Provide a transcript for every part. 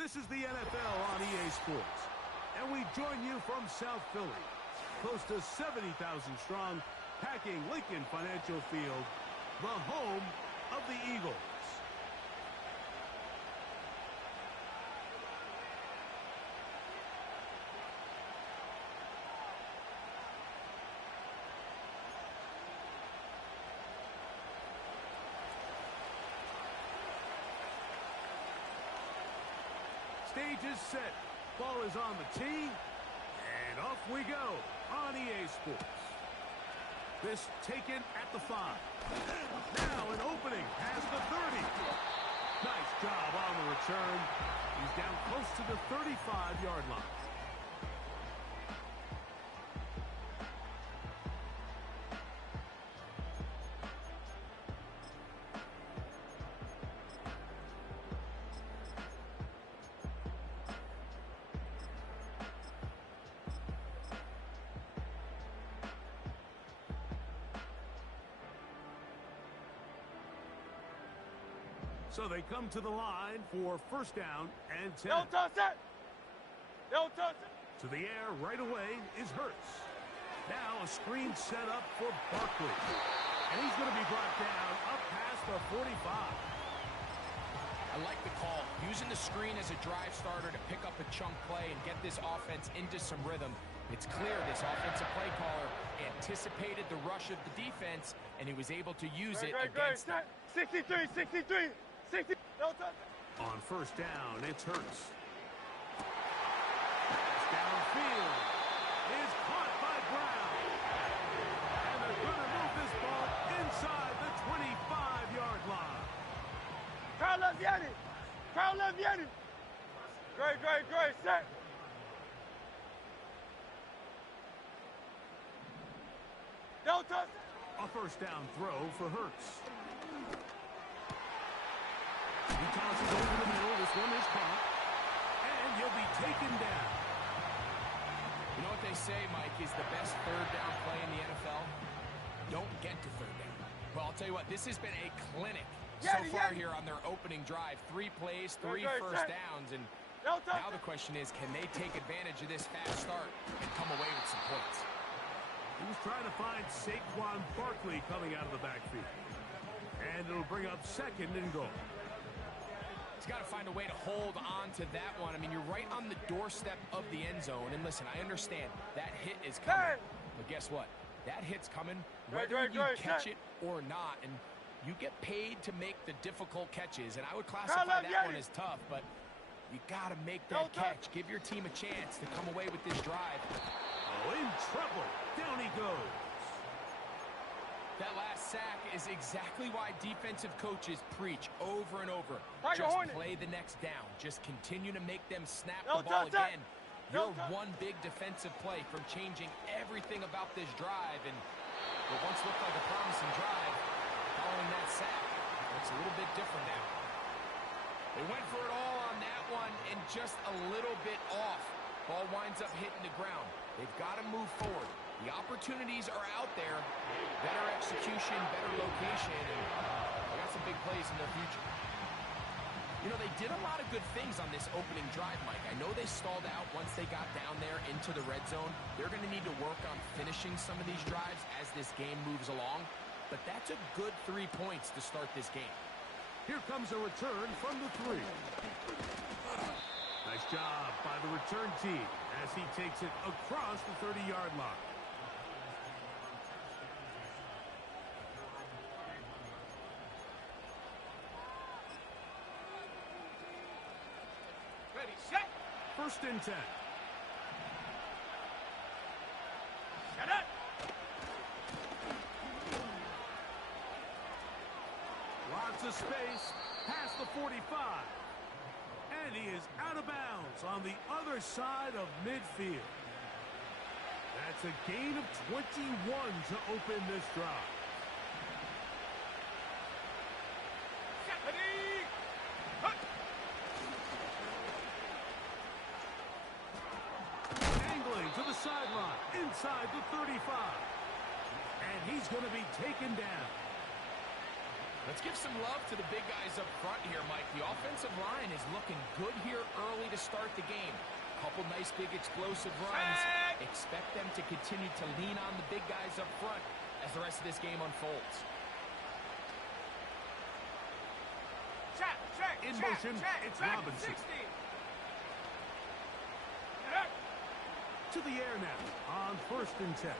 This is the NFL on EA Sports, and we join you from South Philly, close to 70,000 strong, packing Lincoln Financial Field, the home of the Eagles. Stage is set. Ball is on the tee. And off we go on EA Sports. This taken at the 5. Now an opening past the 30. Nice job on the return. He's down close to the 35-yard line. So they come to the line for first down and 10. Don't touch it! Don't touch it! To the air right away is Hurts. Now a screen set up for Barkley. And he's going to be brought down up past the 45. I like the call. Using the screen as a drive starter to pick up a chunk play and get this offense into some rhythm. It's clear this offensive play caller anticipated the rush of the defense, and he was able to use it against them. 63, 63. 60. On first down, it's Hurts. Pass downfield is caught by Brown. And they're going to move this ball inside the 25-yard line. Carlos Vianney. Carlos Vianney. Great. Set. Don't touch it. A first down throw for Hurts. He tosses over the middle. This one is caught. And he'll be taken down. You know what they say, Mike, is the best third down play in the NFL? Don't get to third down. Well, I'll tell you what, this has been a clinic so far here on their opening drive. 3 plays, 3 first downs, and now the question is, can they take advantage of this fast start and come away with some points? He was trying to find Saquon Barkley coming out of the backfield. And it'll bring up second and goal. He's got to find a way to hold on to that one. I mean, you're right on the doorstep of the end zone. And listen, I understand that hit is coming. But guess what? That hit's coming whether you catch it or not. And you get paid to make the difficult catches. And I would classify that one as tough. But you got to make that catch. Give your team a chance to come away with this drive. Oh, in trouble. Down he goes. That last sack is exactly why defensive coaches preach over and over. Just play the next down. Just continue to make them snap the ball again. You're one big defensive play from changing everything about this drive. And what once looked like a promising drive, following that sack, looks a little bit different now. They went for it all on that one and just a little bit off. Ball winds up hitting the ground. They've got to move forward. The opportunities are out there. Better execution, better location, and they got some big plays in their future. You know, they did a lot of good things on this opening drive, Mike. I know they stalled out once they got down there into the red zone. They're going to need to work on finishing some of these drives as this game moves along. But that's a good 3 points to start this game. Here comes a return from the 3. Nice job by the return team as he takes it across the 30-yard line. Ready, set. First and 10. Set up. Lots of space past the 45. And he is out of bounds on the other side of midfield. That's a gain of 21 to open this drive. Angling to the sideline, inside the 35. And he's going to be taken down. Let's give some love to the big guys up front here, Mike. The offensive line is looking good here early to start the game. Couple nice big explosive runs. Expect them to continue to lean on the big guys up front as the rest of this game unfolds. In motion, it's Robinson. To the air now on 1st and 10.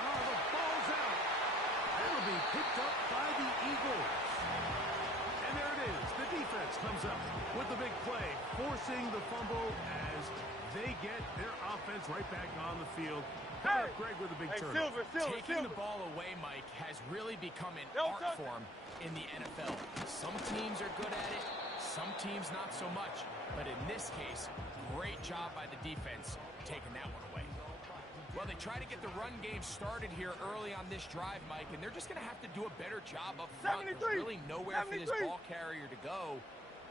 Oh, the ball's out. That'll be picked up by the Eagles. And there it is. The defense comes up with the big play, forcing the fumble as they get their offense right back on the field. Hey, Greg with a big turnover. Taking the ball away, Mike, has really become an art form in the NFL. Some teams are good at it, some teams not so much. But in this case, great job by the defense taking that one away. Well, they try to get the run game started here early on this drive, Mike, and they're just going to have to do a better job up front. There's really nowhere for this ball carrier to go.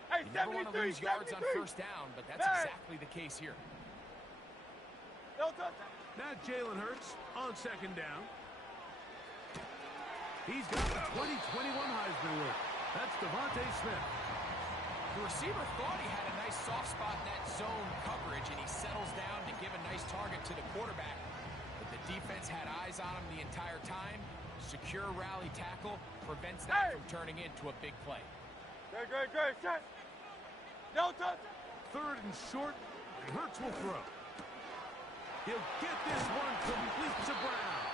You never want to lose yards on 1st down, but that's exactly the case here. Now Jalen Hurts on 2nd down. He's got the 2021 Heisman winner. That's Devontae Smith. The receiver thought he had a nice soft spot in that zone coverage, and he settles down to give a nice target to the quarterback. But the defense had eyes on him the entire time. Secure rally tackle prevents that from turning into a big play. Great, set. No touch. 3rd and short, and Hurts will throw. He'll get this one complete to Brown.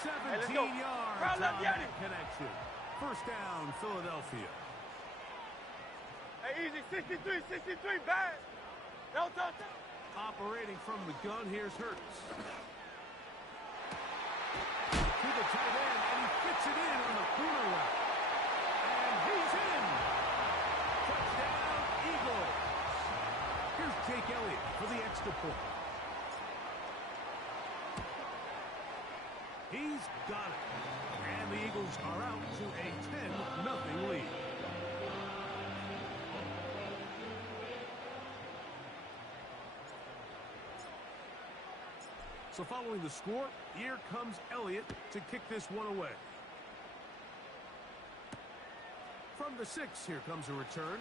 17 yards on that connection. 1st down, Philadelphia. Hey, easy, 63, bad. No touch. Operating from the gun, here's Hurts. To the tight end, and he fits it in on the corner route. And he's in. Touchdown, Eagles. Here's Jake Elliott for the extra point. He's got it. And the Eagles are out to a 10-0 lead. So following the score, here comes Elliott to kick this one away. From the 6, here comes a return.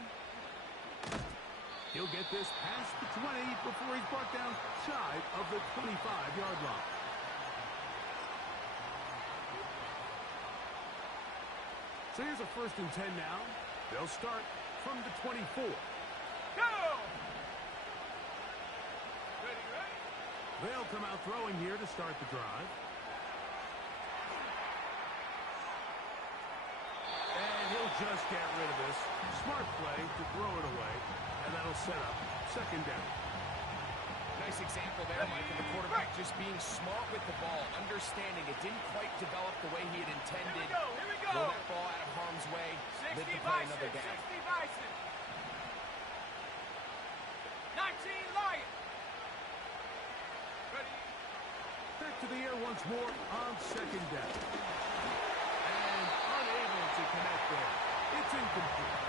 He'll get this past the 20 before he's brought down shy of the 25-yard line. So here's a 1st and 10 now. They'll start from the 24. Go! They'll come out throwing here to start the drive. And he'll just get rid of this. Smart play to throw it away. And that'll set up 2nd down. Nice example there, Mike, of the quarterback just being smart with the ball, understanding it didn't quite develop the way he had intended. Here we go. Throw that ball out of harm's way, live to play another down. 60 Bison. 19 Lion. Back to the air once more on 2nd down. And unable to connect there. It's incomplete.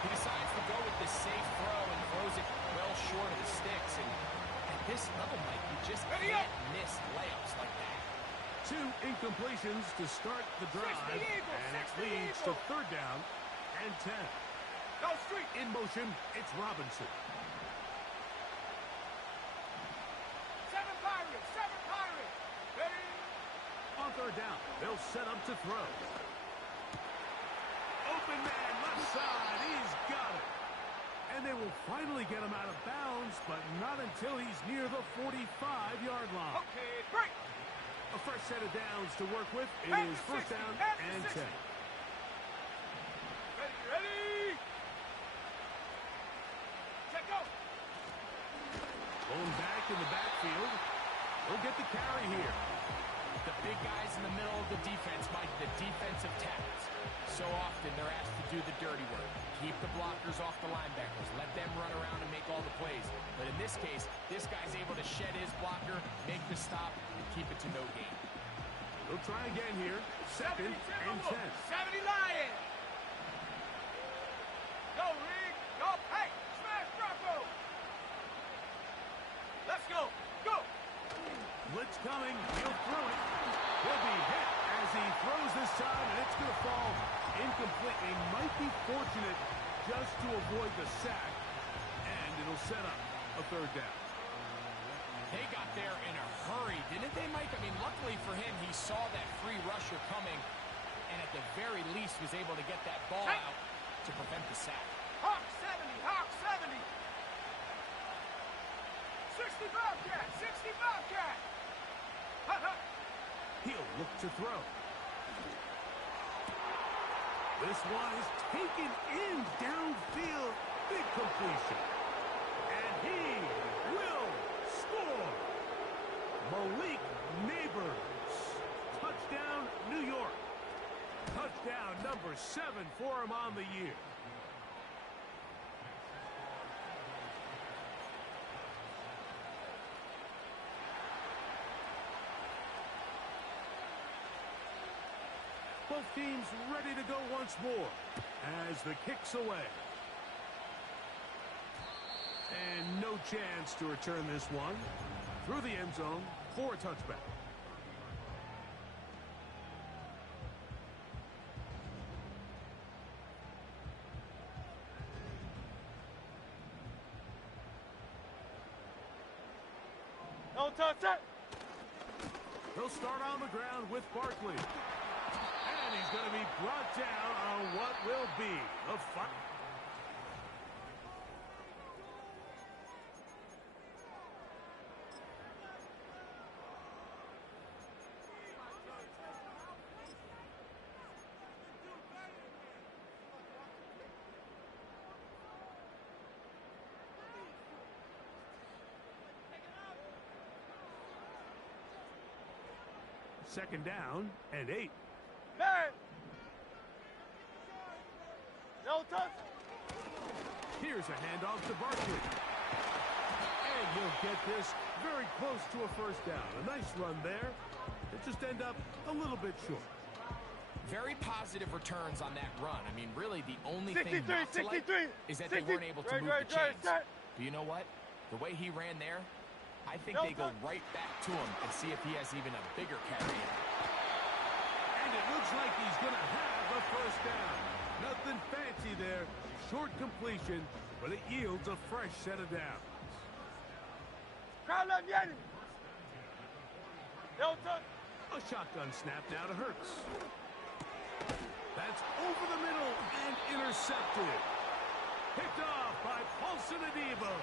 He decides to go with this safe throw and throws it well short of the sticks. And at this level, Mike, you just can't miss layups like that. 2 incompletions to start the drive. And it leads to 3rd down and 10. Go street. In motion, it's Robinson. 7 Pirates. Ready? On 3rd down, they'll set up to throw. Open man, left side, he's got it. And they will finally get him out of bounds, but not until he's near the 45-yard line. Okay, break. A fresh set of downs to work with. It is 1st down and 10. Ready? Check go. Going back in the backfield. He'll get the carry here. The big guys in the middle of the defense, Mike, the defensive tackles. So often they're asked to do the dirty work. Keep the blockers off the linebackers. Let them run around and make all the plays. But in this case, this guy's able to shed his blocker, make the stop, and keep it to no gain. They'll try again here. 2nd and 10. 70 Lion. Go, Rick. Go. Hey, smash Bronco. Let's go. Go. Blitz coming. He'll throw it. He'll be hit as he throws this time, and it's going to fall incomplete. He might be fortunate just to avoid the sack, and it'll set up a third down. They got there in a hurry, didn't they, Mike? I mean, luckily for him, he saw that free rusher coming, and at the very least was able to get that ball out to prevent the sack. Hawk 70, Hawk 70. 60 Bobcat, 60 Bobcat. He'll look to throw. This one is taken in downfield. Big completion. And he will score. Malik Neighbors. Touchdown, New York. Touchdown number 7 for him on the year. Both teams ready to go once more as the kick's away. And no chance to return this one through the end zone for a touchback. No touch. He'll start on the ground with Barkley. And he's going to be brought down on what will be a fight. Second down and 8. Man. No touch. Here's a handoff to Barkley. And he'll get this very close to a first down. A nice run there. It just end up a little bit short. Very positive returns on that run. I mean, really, the only 63, thing not to like 63, is that 60, they weren't able to move the chains. But you know what? The way he ran there, I think they go right back to him and see if he has even a bigger carry. And it looks like he's going to have a first down. Nothing fancy there. Short completion, but it yields a fresh set of downs. Crowd up, Yanni. No touch. A shotgun snap now to Hurts. That's over the middle and intercepted. Picked off by Paulson Adebo.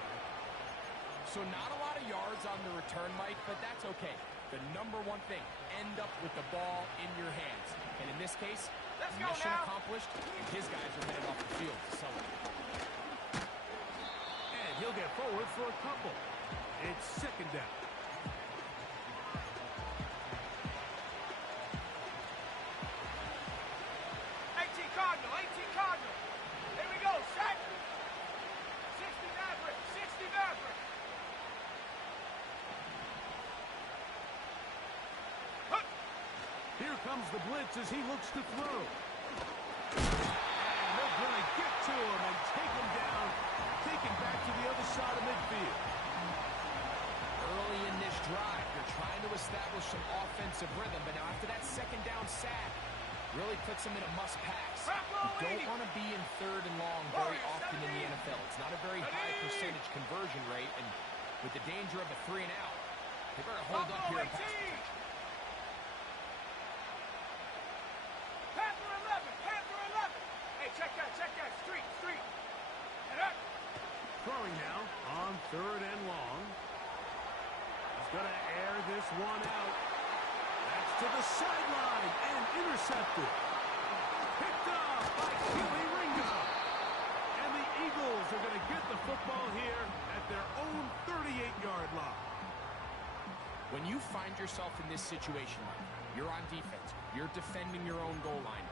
So not a lot of yards on the return, Mike, but that's okay. The number one thing, end up with the ball in your hands. And in this case, mission accomplished, and his guys are headed off the field to celebrate. And he'll get forward for a couple. It's second down. Cardinal, 18 Cardinal. Here we go, set. 60 Maverick, 60 Maverick. Here comes the blitz as he looks to throw. And they're going to get to him and take him down, take him back to the other side of midfield. Early in this drive, they're trying to establish some offensive rhythm, but now after that second down sack, really puts them in a must-pass. You don't want to be in third and long very often in the NFL. It's not a very high percentage conversion rate, and with the danger of a 3 and out, they better hold up here and pass protection. Panther 11, Panther 11. Hey, check that, street. Throwing now on third and long. He's going to air this one out. That's to the sideline and intercepted. Picked off by Keely Ringo. And the Eagles are going to get the football here at their own 38-yard line. When you find yourself in this situation, you're on defense, you're defending your own goal line,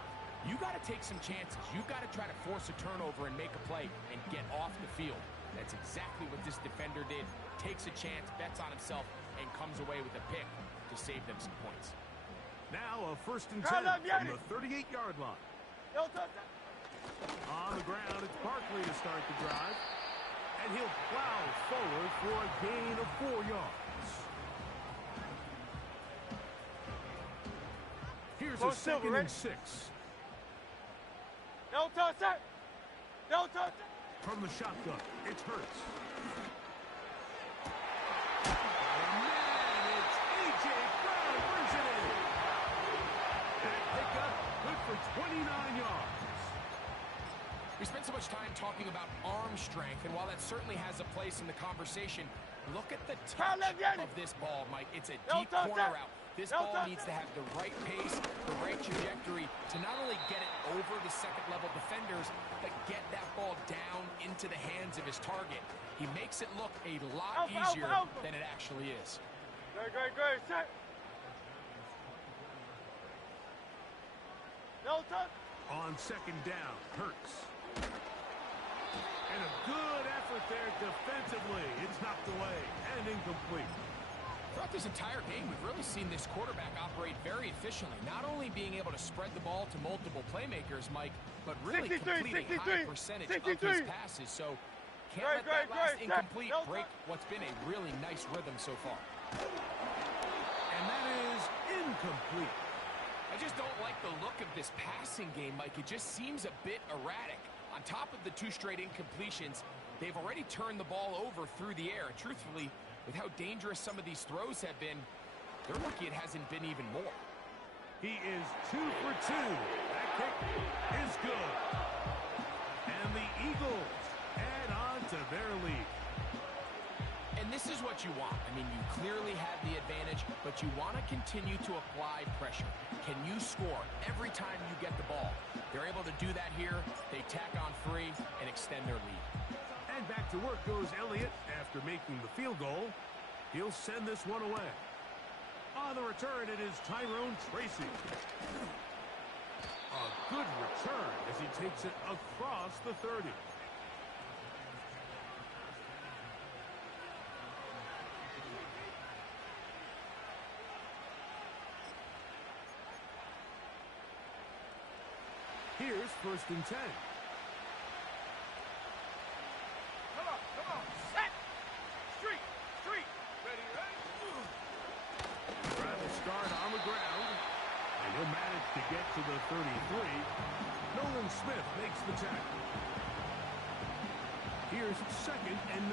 you got to take some chances. You got to try to force a turnover and make a play and get off the field. That's exactly what this defender did. Takes a chance, bets on himself, and comes away with a pick to save them some points. Now a 1st and 10 from the 38-yard line. On the ground, it's Barkley to start the drive. And he'll plow forward for a gain of 4 yards. Here's a second and 6. No touch it. No touch it. From the shotgun, it's Hurts. It's A.J. Brown brings it in. That pickup, good for 29 yards. We spent so much time talking about arm strength, and while that certainly has a place in the conversation, look at the touch of this ball, Mike. It's a deep corner route. This ball needs to have the right pace, the right trajectory to not only get it over the second-level defenders, but get that ball down into the hands of his target. He makes it look a lot easier than it actually is. Great. Set. No touch. On second down, Hurts. And a good effort there defensively. It's knocked away and incomplete. Throughout this entire game, we've really seen this quarterback operate very efficiently, not only being able to spread the ball to multiple playmakers, Mike, but really complete a high percentage of his passes. So can't let that last incomplete break what's been a really nice rhythm so far. And that is incomplete. I just don't like the look of this passing game, Mike. It just seems a bit erratic. On top of the 2 straight incompletions, they've already turned the ball over through the air. Truthfully, with how dangerous some of these throws have been, they're lucky it hasn't been even more. He is 2 for 2. That kick is good. And the Eagles add on to their lead. And this is what you want. I mean, you clearly have the advantage, but you want to continue to apply pressure. Can you score every time you get the ball? They're able to do that here. They tack on 3 and extend their lead. And back to work goes Elliott after making the field goal. He'll send this one away. On the return, it is Tyrone Tracy. A good return as he takes it across the 30. Here's 1st and 10. Come on. Set. Street. Ready. Travis start on the ground. And he'll manage to get to the 33. Nolan Smith makes the tackle. Here's 2nd and 9.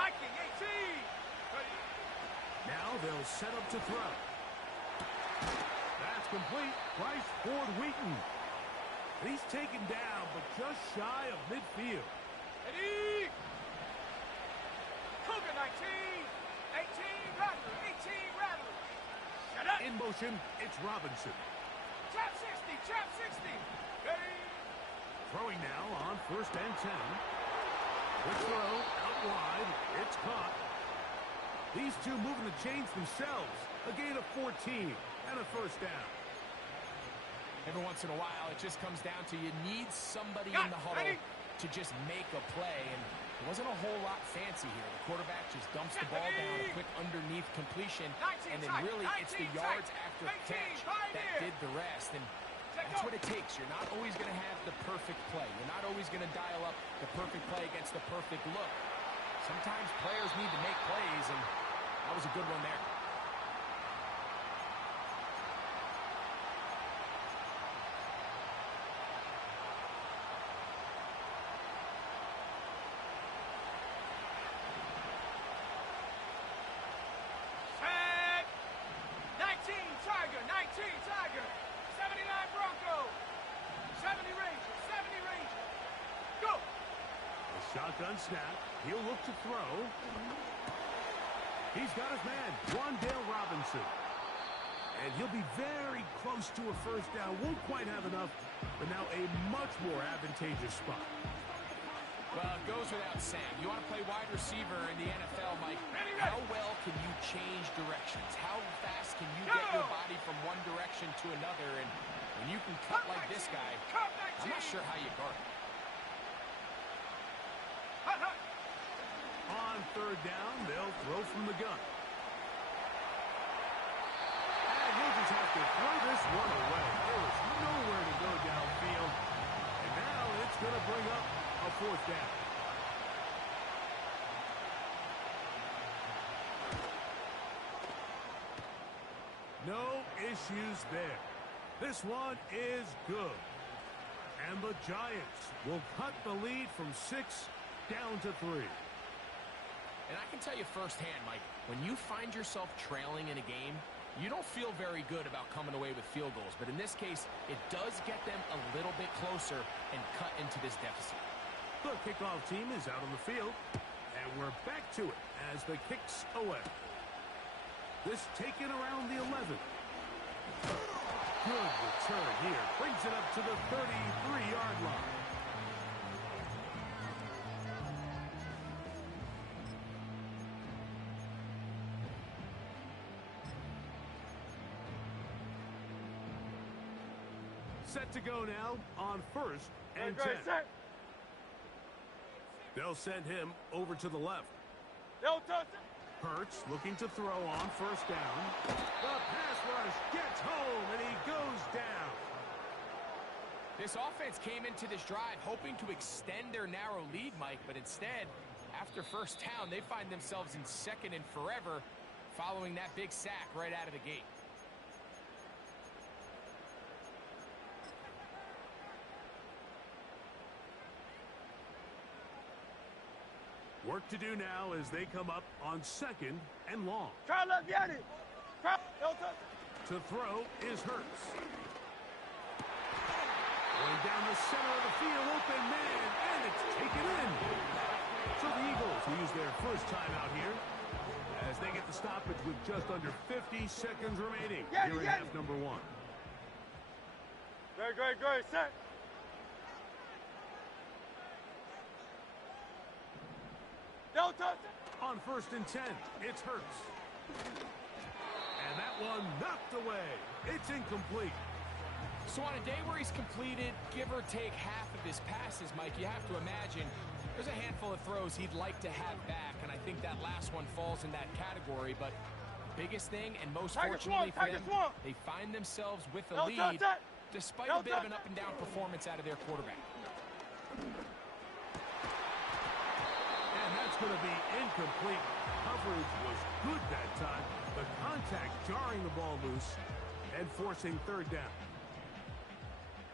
Viking 18. Ready. Now they'll set up to throw. That's complete. Bryce Ford-Wheaton. He's taken down, but just shy of midfield. Ready. Cougar 19. 18 Rattler. Shut up. In motion, it's Robinson. Trap 60. Ready. Throwing now on 1st and 10. Quick throw, out wide. It's caught. These two moving the chains themselves. A gain of 14 and a 1st down. Every once in a while, it just comes down to you need somebody in the huddle to just make a play, and it wasn't a whole lot fancy here. The quarterback just dumps the ball down, a quick underneath completion, and then really it's the yards after catch that did the rest, and that's what it takes. You're not always going to have the perfect play. You're not always going to dial up the perfect play against the perfect look. Sometimes players need to make plays, and that was a good one there. Tiger, 79 Bronco, 70 Ranger, go! A shotgun snap. He'll look to throw. He's got his man, Wandale Robinson. And he'll be very close to a 1st down. Won't quite have enough, but now a much more advantageous spot. Well, it goes without saying. You want to play wide receiver in the NFL, Mike. How well can you change directions? How fast can you get your body from one direction to another? And when you can cut like this guy, I'm not sure how you guard it. On 3rd down, they'll throw from the gun. And he'll just have to throw this one away. There is nowhere to go downfield. And now it's going to bring up a 4th down. No issues there. This one is good. And the Giants will cut the lead from 6 down to 3. And I can tell you firsthand, Mike, when you find yourself trailing in a game, you don't feel very good about coming away with field goals. But in this case, it does get them a little bit closer and cut into this deficit. The kickoff team is out on the field, and we're back to it as the kick's away. This taken around the 11. Good return here. Brings it up to the 33-yard line. Set to go now on 1st and 10. They'll send him over to the left. Hurts looking to throw on 1st down. The pass rush gets home, and he goes down. This offense came into this drive hoping to extend their narrow lead, Mike, but instead, after 1st down, they find themselves in 2nd and forever following that big sack right out of the gate. Work to do now as they come up on 2nd and long. To throw is Hurts. Going down the center of the field, open man, and it's taken in. So the Eagles will use their 1st timeout here as they get the stoppage with just under 50 seconds remaining here in half number 1. Great, set. On 1st and 10, it's Hurts. And that one knocked away. It's incomplete. So on a day where he's completed, give or take half of his passes, Mike, you have to imagine there's a handful of throws he'd like to have back, and I think that last one falls in that category. But biggest thing, and most fortunately for them, they find themselves with a lead despite a bit of an up-and-down performance out of their quarterback. That's going to be incomplete. Coverage was good that time. The contact jarring the ball loose and forcing 3rd down.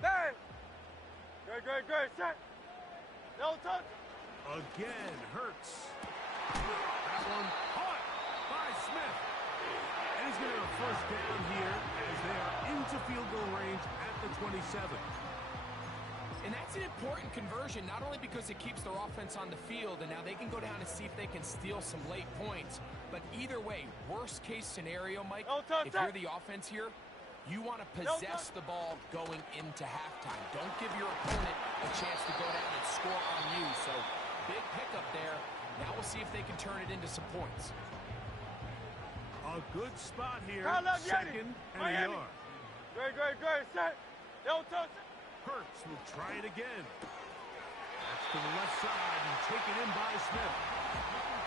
Great, set. Again, Hurts. That one caught by Smith. And he's going to have a 1st down here as they are into field goal range at the 27. And that's an important conversion, not only because it keeps their offense on the field, and now they can go down and see if they can steal some late points. But either way, worst case scenario, Mike, if you're the offense here, you want to possess the ball going into halftime. Don't give your opponent a chance to go down and score on you. So big pickup there. Now we'll see if they can turn it into some points. A good spot here. 2nd and a yard. Great, set. Hurts will try it again. That's to the left side and taken in by Smith.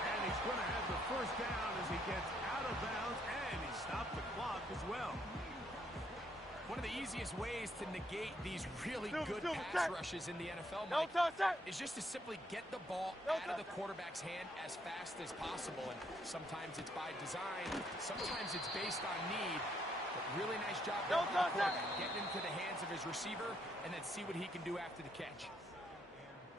And he's going to have the 1st down as he gets out of bounds, and he stopped the clock as well. One of the easiest ways to negate these really good pass rushes in the NFL, Mike, is just to simply get the ball out of the quarterback's hand as fast as possible. And sometimes it's by design, sometimes it's based on need. But really nice job there by the quarterback, getting into the hands of his receiver, and then see what he can do after the catch.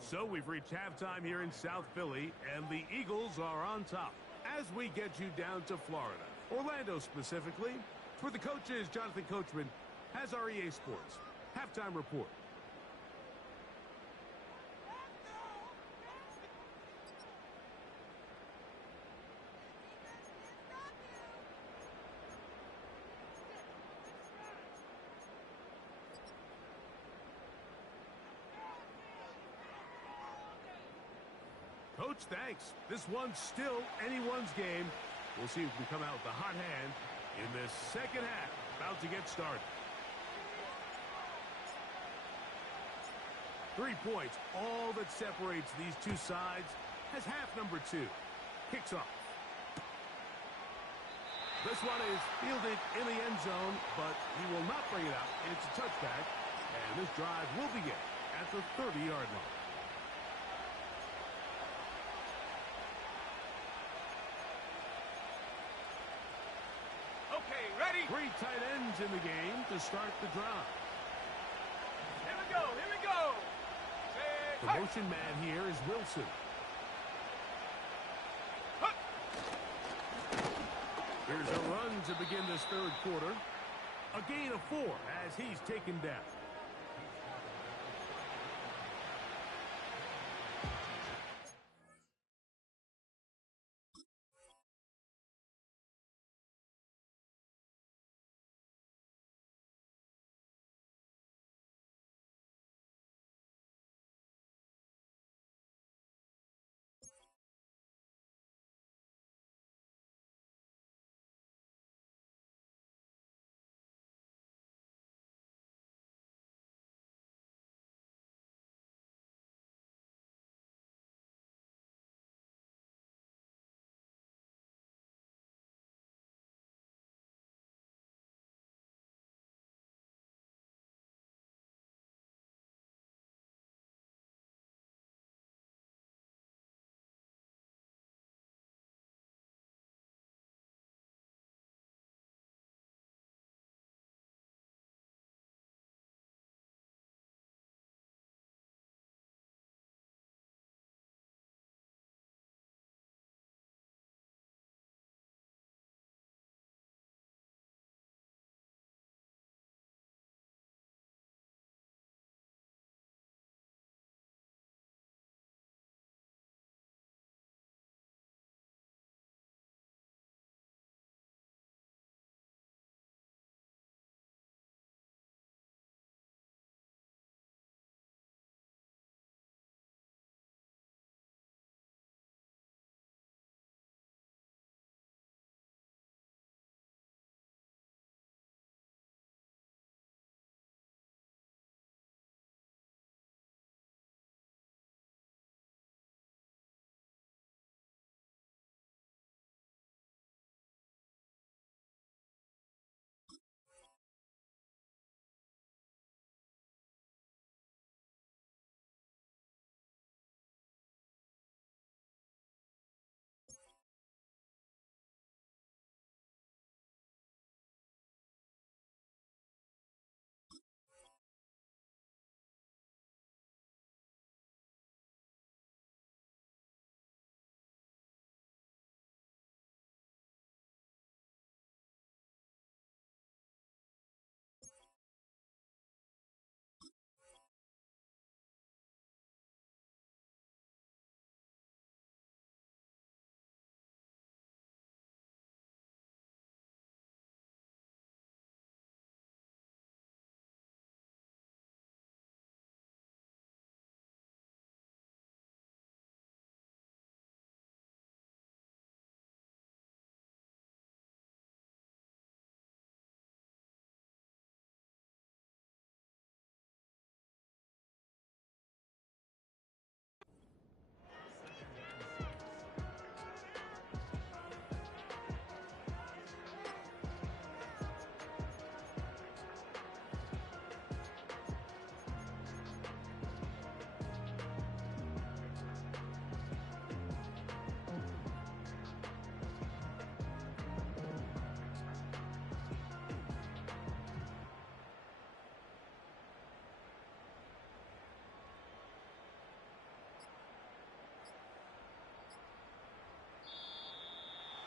So we've reached halftime here in South Philly, and the Eagles are on top. As we get you down to Florida, Orlando specifically, for the coaches, Jonathan Coachman has our EA Sports halftime report. Coach, thanks. This one's still anyone's game. We'll see if we can come out with a hot hand in this 2nd half. About to get started. 3 points, all that separates these two sides, as half number 2 kicks off. This one is fielded in the end zone, but he will not bring it out. It's a touchback, and this drive will begin at the 30-yard line. Okay, ready, Three tight ends in the game to start the drive. Here we go. Here we go. The motion man here is Wilson. Here's a run to begin this third quarter. A gain of 4 as he's taken down.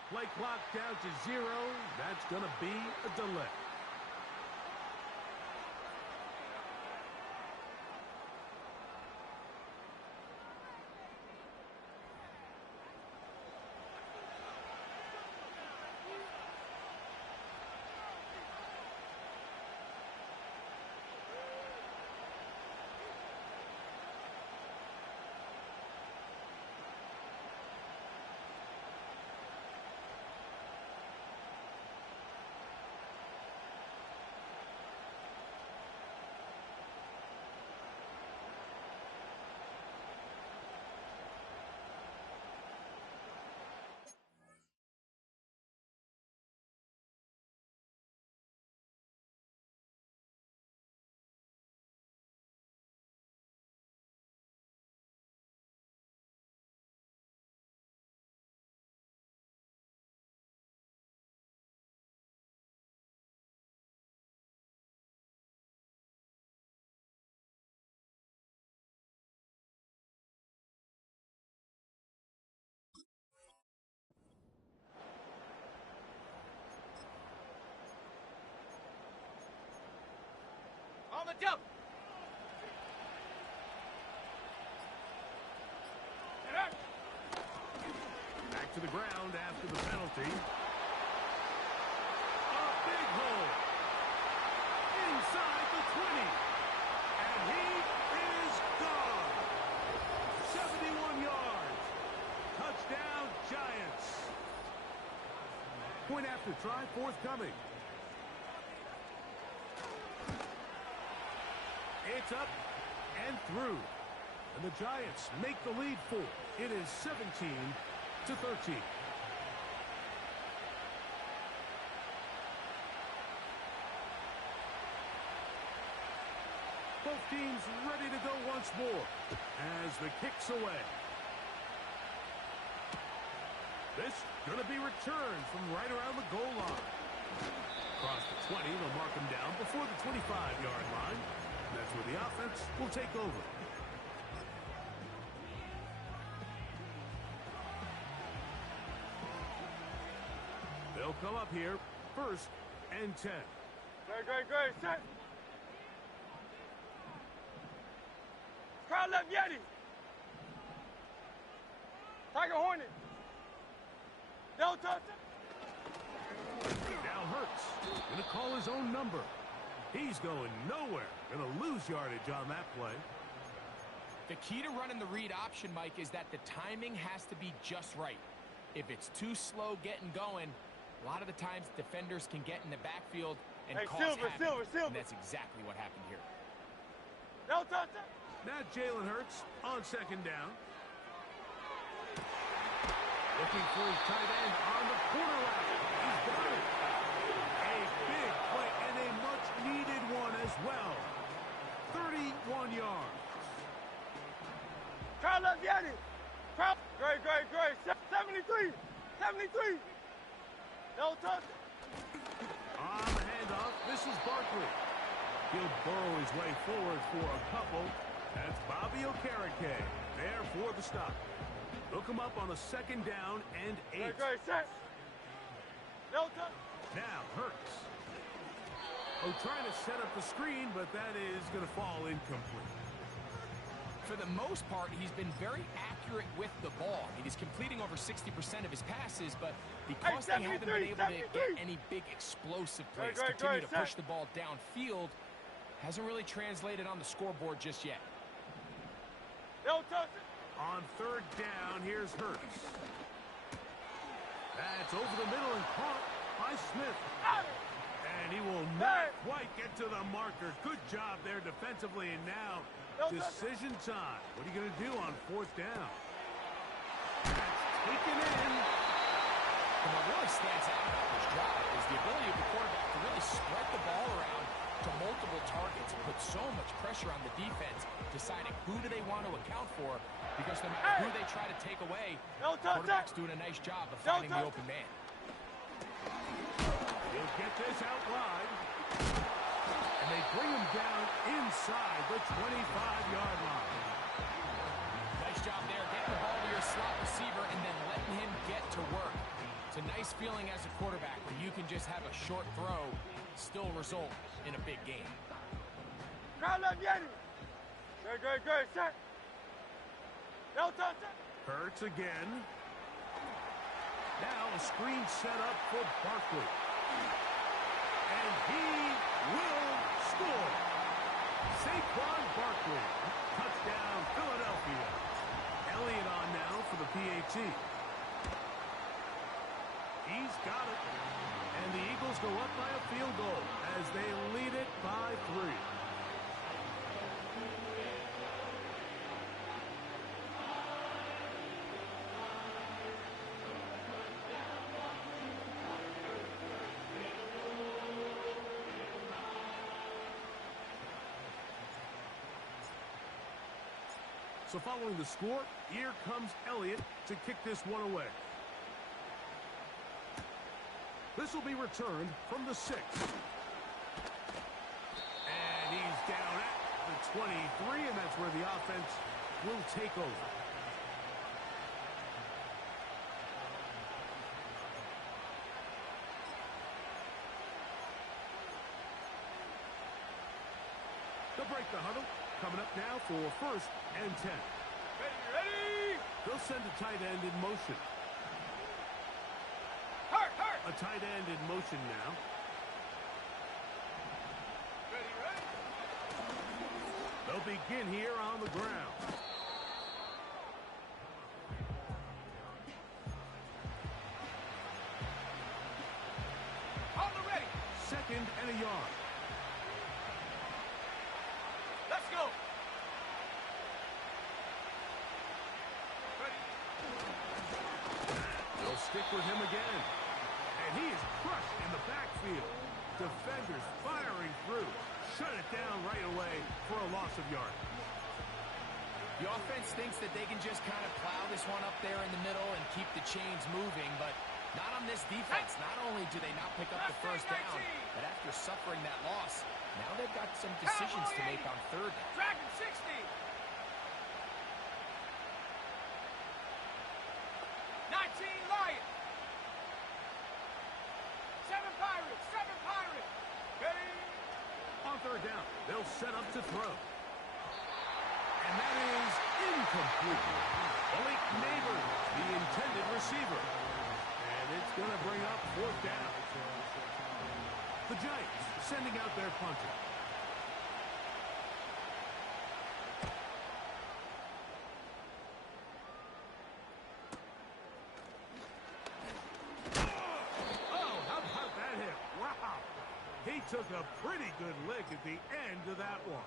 Play clock down to 0. That's going to be a delay. jump. Back to the ground after the penalty. A big hole. Inside the 20. And he is gone. 71 yards. Touchdown, Giants. Point after try forthcoming. It's up and through. And the Giants make the lead 4. It is 17-13. Both teams ready to go once more as the kick's away. This going to be returned from right around the goal line. Across the 20, they'll mark him down before the 25-yard line. That's where the offense will take over. They'll come up here, 1st and 10. Great. Set. Crowd left Yeti. Tiger Hornet. Delta. Now Hurts going to call his own number. He's going nowhere. Going to lose yardage on that play. The key to running the read option, Mike, is that the timing has to be just right. If it's too slow getting going, a lot of the times defenders can get in the backfield and cause havoc. And that's exactly what happened here. Delta. Now Jalen Hurts on 2nd down. Looking for his tight end on the corner route. He's got it. A big play and a much-needed one as well. 31 yards. Crowd left Yeti. Crowd. Great. 73. Delta. On the handoff, this is Barkley. He'll burrow his way forward for a couple. That's Bobby Okereke there for the stop. They'll come up on a 2nd down and 8. Great. Set. Delta. Now Hurts. Trying to set up the screen, but that is going to fall incomplete. For the most part, he's been very accurate with the ball. I mean, he's completing over 60% of his passes, but because they haven't been able to get any big explosive plays, continue to push the ball downfield, hasn't really translated on the scoreboard just yet. On 3rd down, here's Hurts. That's over the middle and caught by Smith. And he will not quite get to the marker. Good job there defensively, and now decision time. What are you going to do on 4th down? That's taken in. And what really stands out about this drive is the ability of the quarterback to really spread the ball around to multiple targets and put so much pressure on the defense, deciding who do they want to account for, because no matter who they try to take away, quarterback's doing a nice job of finding the open man. He'll get this out wide. And they bring him down inside the 25-yard line. Nice job there, getting the ball to your slot receiver and then letting him get to work. It's a nice feeling as a quarterback when you can just have a short throw still result in a big game. Crowd left Yeti. Great. Set. Delta. Hurts again. Now a screen set up for Barkley. And he will score. Saquon Barkley. Touchdown, Philadelphia. Elliott on now for the PAT. He's got it. And the Eagles go up by a field goal as they lead it by 3. So following the score, here comes Elliott to kick this one away. This will be returned from the 6. And he's down at the 23, and that's where the offense will take over. break the huddle. Coming up now for 1st and 10. Ready! They'll send a tight end in motion. Hurt! A tight end in motion now. Ready! They'll begin here on the ground. On the ready! 2nd and a yard. Let's go! Ready! They'll stick with him again. And he is crushed in the backfield. Defenders firing through. Shut it down right away for a loss of yardage. The offense thinks that they can just kind of plow this one up there in the middle and keep the chains moving, but not on this defense. Not only do they not pick up the first down, but after suffering that loss, now they've got some decisions to make on 3rd down. Dragon 60! 19 Lions! 7 Pirates! 7 Pirates! Ready! On 3rd down, they'll set up to throw. And that is incomplete. Malik Neighbors, the intended receiver. And it's going to bring up 4th down. The Giants sending out their punter. Oh, how about that hit? Wow. He took a pretty good lick at the end of that one.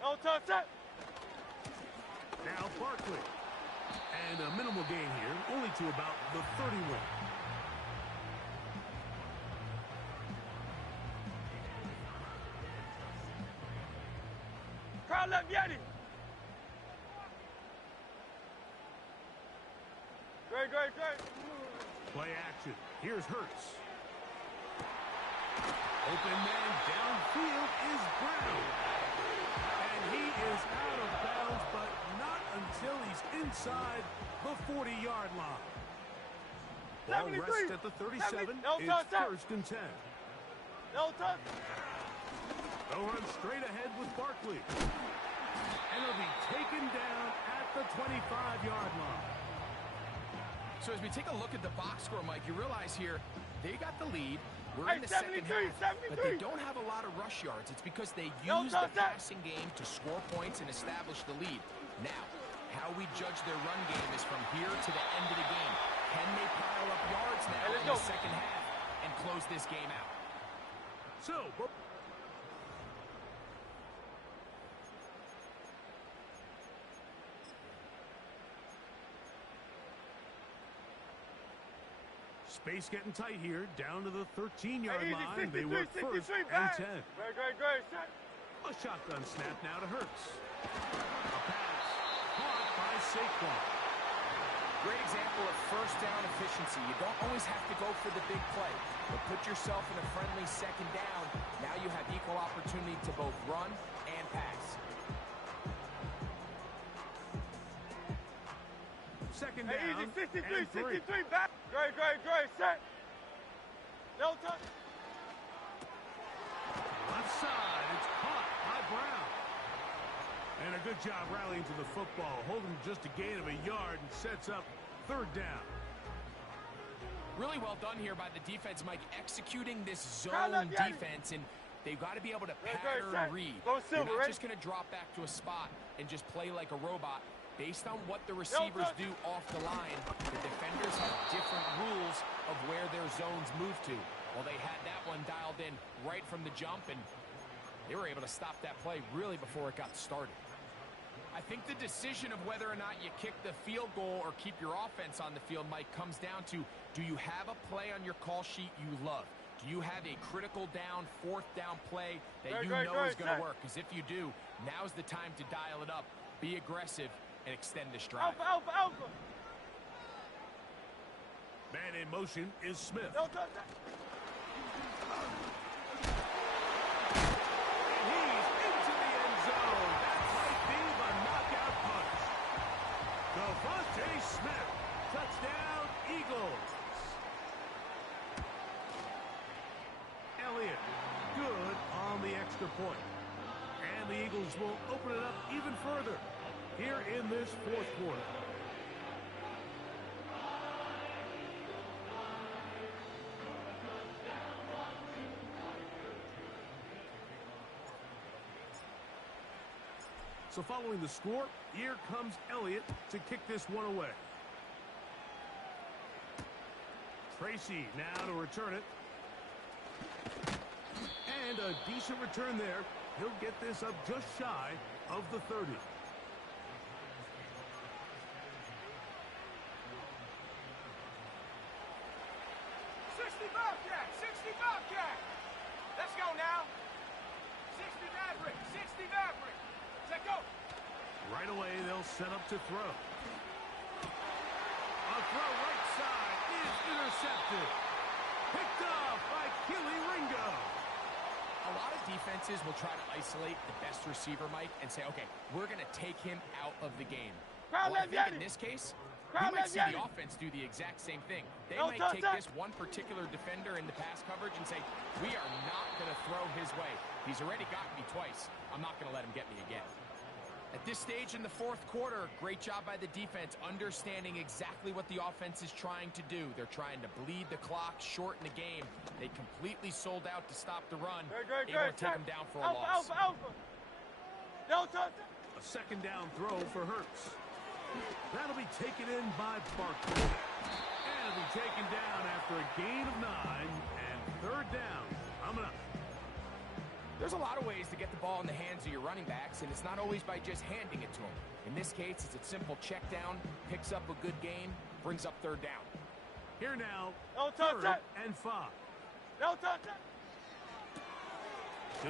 No touch it! Now Barkley. And a minimal gain here, only to about the 31. Crowd left Yeti! Great! Play action. Here's Hurts. Open man downfield is Brown. And he is out of bounds, but not until he's inside the 40-yard line. Ball 73. rests at the 37. No It's touch. 1st and 10. No touch! They'll run straight ahead with Barkley. And he'll be taken down at the 25-yard line. So as we take a look at the box score, Mike, you realize here they got the lead. We're Hey, in the second 73, half, but they 73. don't have a lot of rush yards. It's because they No use the touch. passing game to score points and establish the lead. Now, how we judge their run game is from here to the end of the game. Can they pile up yards now Hey, let's in go. the second half and close this game out? So, space getting tight here, down to the 13-yard Hey, line. 63, They work 63, 1st and back. 10. Great, set. A shotgun snap now to Hurts. A pass caught by Saquon. Great example of first down efficiency. You don't always have to go for the big play, but put yourself in a friendly second down. Now you have equal opportunity to both run and pass. Second Hey, down easy, 63, and 3. 63, back. Great, set. No touch. Left side, it's caught by Brown. And a good job rallying to the football, holding just a gain of a yard and sets up 3rd down. Really well done here by the defense, Mike, executing this Crowd zone up, Yanni. defense, and they've got to be able to Great, pattern set. read. Go You're Silver, not ready? just going to drop back to a spot and just play like a robot. Based on what the receivers touch. do off the line, the defenders have different rules of where their zones move to. Well, they had that one dialed in right from the jump, and they were able to stop that play really before it got started. I think the decision of whether or not you kick the field goal or keep your offense on the field, Mike, comes down to, do you have a play on your call sheet you love? Do you have a critical down, 4th down play that you know is going to work? Because if you do, now's the time to dial it up, be aggressive, and extend this drive. Alpha. Man in motion is Smith. No touch. And he's into the end zone. That might be the knockout punch. Devontae Smith. Touchdown, Eagles. extra point. And the Eagles will open it up even further here in this fourth quarter. So following the score, here comes Elliott to kick this one away. Tracy now to return it. And a decent return there. He'll get this up just shy of the 30. 60 Bobcat! 60 Bobcat! Let's go now. 60 Maverick! 60 Maverick! Let go! Right away, they'll set up to throw. A throw right side is intercepted. Picked off by Keely Ringo. A lot of defenses will try to isolate the best receiver, Mike, and say, okay, we're going to take him out of the game. Well, I think in this case, we might see the offense do the exact same thing. They might take this one particular defender in the pass coverage and say, we are not going to throw his way. He's already gotten me twice. I'm not going to let him get me again. At this stage in the fourth quarter, great job by the defense, understanding exactly what the offense is trying to do. They're trying to bleed the clock, shorten the game. They completely sold out to stop the run. Able to take them down for a loss. A second down throw for Hurts. That'll be taken in by Barkley. And it'll be taken down after a gain of 9 and third down. Coming up. There's a lot of ways to get the ball in the hands of your running backs, and it's not always by just handing it to them. In this case, it's a simple check down, picks up a good gain, brings up third down. Here now, third and 5. He'll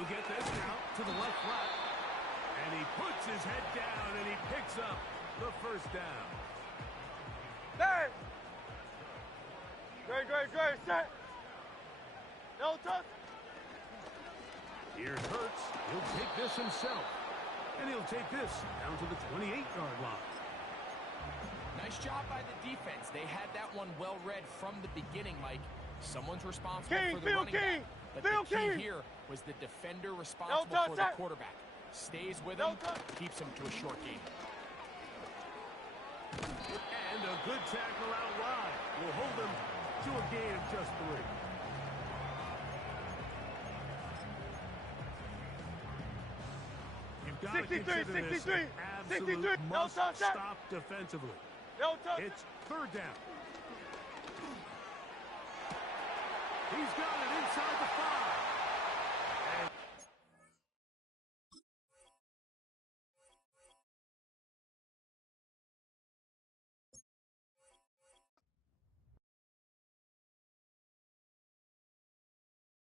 get this out to the left flat. And he puts his head down, and he picks up the first down. Hey! Great, set! No touch! Here's Hurts. He'll take this himself. And he'll take this down to the 28-yard line. Nice job by the defense. They had that one well read from the beginning, Mike. Someone's responsible for the running back. But the key here was the defender responsible for the quarterback. Stays with him, keeps him to a short gain. And a good tackle out wide will hold him to a gain of just 3. You've got to consider this an absolute must-stop defensively. It's third down. He's got it inside the 5.